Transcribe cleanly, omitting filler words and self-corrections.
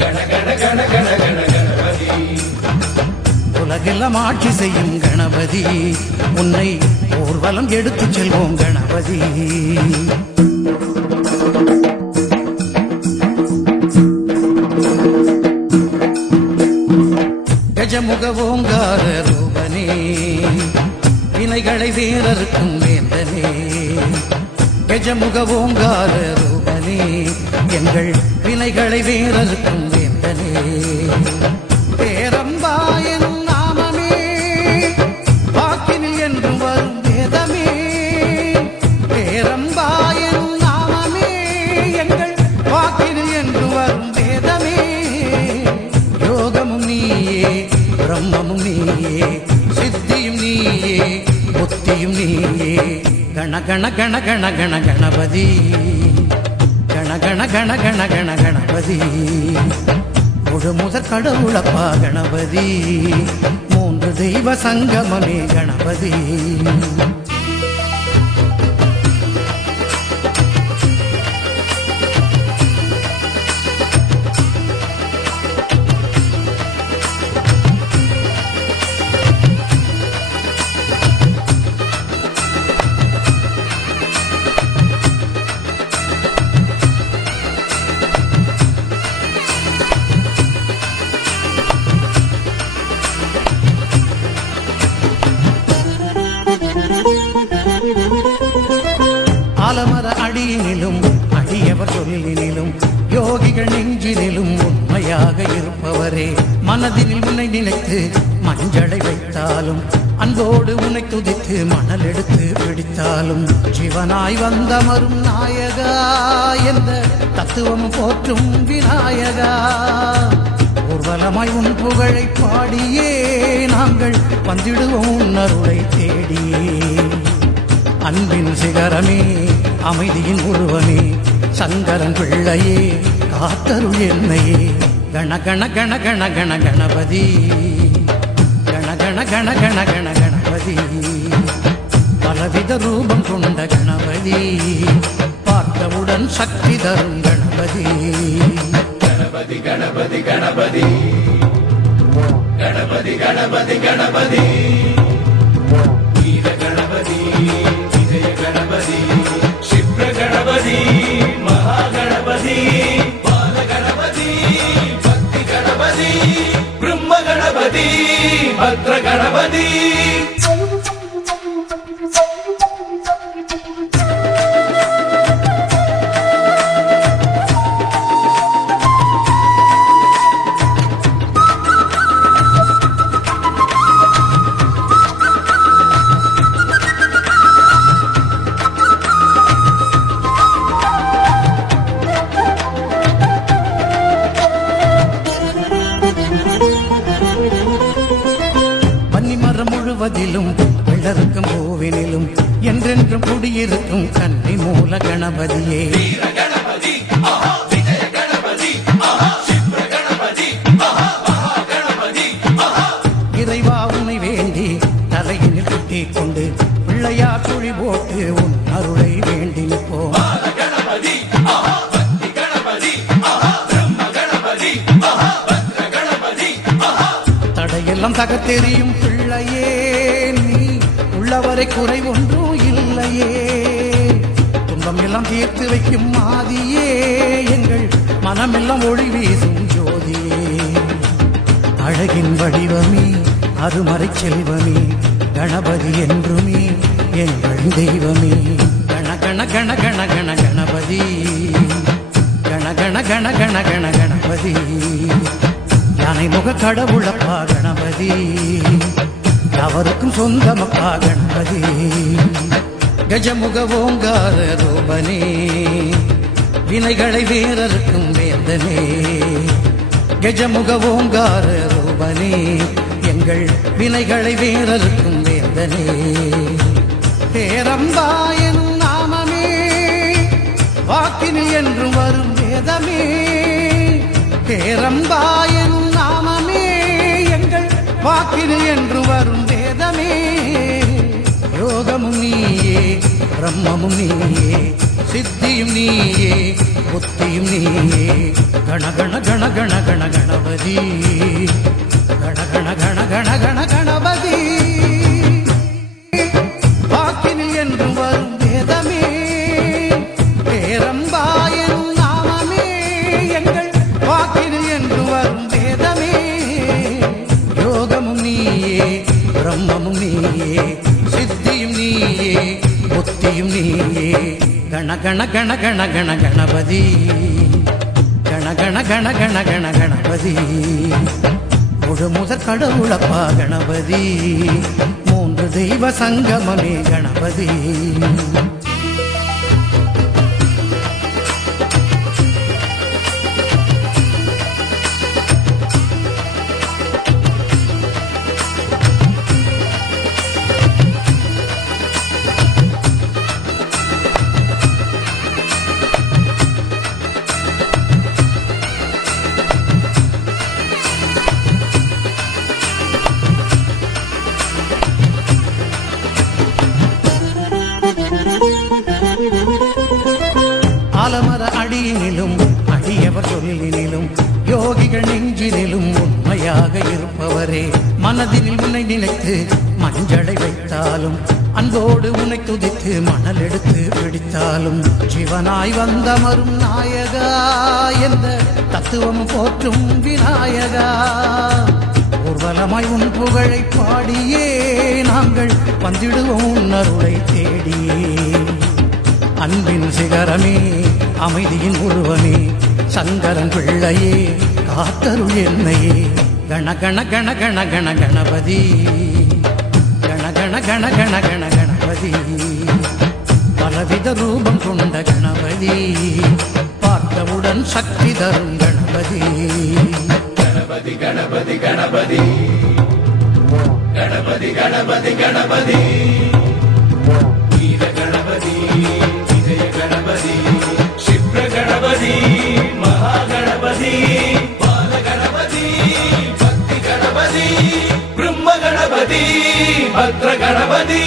கண கண கண கண கண கணபதி. உலகெல்லாம் ஆட்சி செய்யும் கணபதி, உன்னை ஊர்வலம் எடுத்துச் செல்வோம் கணபதி. கஜமுக ஓங்கார ரூபனே, வினைகளை வேறறுக்கும் வேந்தனே. கஜமுக ஓங்கார ரூபனே, எங்கள் வினைகளை வேறறுக்கும் வேந்தனே. பேரம்பாயன் நாமமே வாக்கினில் என்றும் வரும் வேதமே. பேரம்பாயன் நாமமே எங்கள் வாக்கினில் என்றும் வரும் வேதமே. யோகமும் நீயே, பிரம்மமும் நீயே, சித்தியும் நீயே, புத்தியும் நீயே. கண கண கண கண கண கணபதி, கண கண கண கண கண கணபதி. முழு முதற் கடவுளப்பா கணபதி, மூன்று தெய்வ சங்கமமே கணபதி. ஆலமர அடியினிலும் அடியவர் சொல்லினிலும் யோகிகள் நெஞ்சினிலும் உண்மையாக இருப்பவரே. மனதில் உன்னை நினைத்து மஞ்சளை வைத்தாலும், அன்போடு உன்னை துதித்து மணல் எடுத்து பிடித்தாலும், சிவனாய் வந்தமரும் நாயகா என்ற தத்துவம் போற்றும் விநாயகா. ஊர்வலமாய் உன் புகழை பாடியே நாங்கள் வந்திடுவோம் உன் அருளை தேடியே. அன்பின் சிகரமே, அமைதியின் உருவமே, சங்கரன் பிள்ளையே, காத்தருள் என்னையே. கண கண கண கண கண கணபதி, கண கண கண கண கண கணபதி. பலவித ரூபம் கொண்ட கணபதி, பார்த்தவுடன் சக்தி தரும் கணபதி. கணபதி கணபதி கணபதி கணபதி கணபதி கணபதி. வீர கணபதி, விஜய கணபதி, சிப்ர கணபதி, மகா கணபதி, பால கணபதி, பக்தி கணபதி, பிரம்ம கணபதி, பத்ர கணபதி. முழுவதிலும் விளருக்கும் பூவினிலும் என்றென்றும் குடியிருக்கும் கன்னி மூல கணபதியே. இறைவா உன்னை வேண்டி தலையினில் குட்டிக் கொண்டு பிள்ளையார் துளி போட்டு உன் அருளை வேண்டி நிற்போம். தடையெல்லாம் தகத்தெறியும் பிள்ளையே, நீ உள்ளவரை குறை ஒன்றும் இல்லையே. துன்பம் எல்லாம் தீர்த்து வைக்கும் மாதியே, எங்கள் மனமெல்லாம் ஒளி வீசும் ஜோதியே. அழகின் வடிவமே, அருமறை செல்வமே, கணபதி என்றுமே எங்கள் தெய்வமே. கண கண கண கண கண கணபதி, கண கண கண கண கண கணபதி. யானை முக கடவுளப்பா கணபதி, அவருக்கும் சொந்தமப்பா கணபதி. கஜமுக ஓங்கார ரூபனே, வினைகளை வேறறுக்கும் வேந்தனே. கஜமுக ஓங்கார ரூபனே, எங்கள் வினைகளை வேறறுக்கும் வேந்தனே. பேரம்பாயன் நாமமே வாக்கினில் என்றும் வரும் வேதமே. பேரம்பாயன் நாமமே எங்கள் வாக்கினில் என்று வரும் வேதமே. யோகமும் நீயே, பிரம்மமும் நீயே, சித்தியும் நீயே புத்தியும் நீயே கண கண கண கண கண கணபதி கண கண கண கண கண கணபதி வாக்கினில் என்று வரும் வேதமே பேரம்பாயன் நாமமே எங்கள் வாக்கினில் என்று வரும் வேதமே யோகமும் நீயே பிரம்மமும் நீயே சித்தியும் நீயே புத்தியும் நீயே கண கண கண கண கண கணபதி கண கண கண கண கண கணபதி முழு முதற் கடவுளப்பா கணபதி மூன்று தெய்வ சங்கமமே கணபதி ஆலமர அடியினிலும் அடியவர் சொல்லினிலும் யோகிகள் நெஞ்சினிலும் உண்மையாக இருப்பவரே மனதினில் உன்னை நினைத்து மஞ்சளை வைத்தாலும் அன்போடு உன்னை துதித்து மணல் எடுத்து பிடித்தாலும் சிவனாய் வந்தமரும் நாயகா என்ற தத்துவம் போற்றும் விநாயகா ஊர்வலமாய் உன் புகழை பாடியே நாங்கள் வந்திடுவோம் உன் அருளை தேடியே அன்பின் சிகரமே அமைதியின் உருவமே சங்கரன் பிள்ளையே காத்தருள் என்னையே கண கண கண கண கண கணபதி கண கண கண கண கண கணபதி பலவித ரூபம் கொண்ட கணபதி பார்த்தவுடன் சக்தி தரும் கணபதி கணபதி கணபதி கணபதி கணபதி கணபதி கணபதி வீர கணபதி விஜய கணபதி க்ஷிப்ர கணபதி மகாகணபதி பால கணபதி பக்தி கணபதி பிரம்ம கணபதி பத்ர கணபதி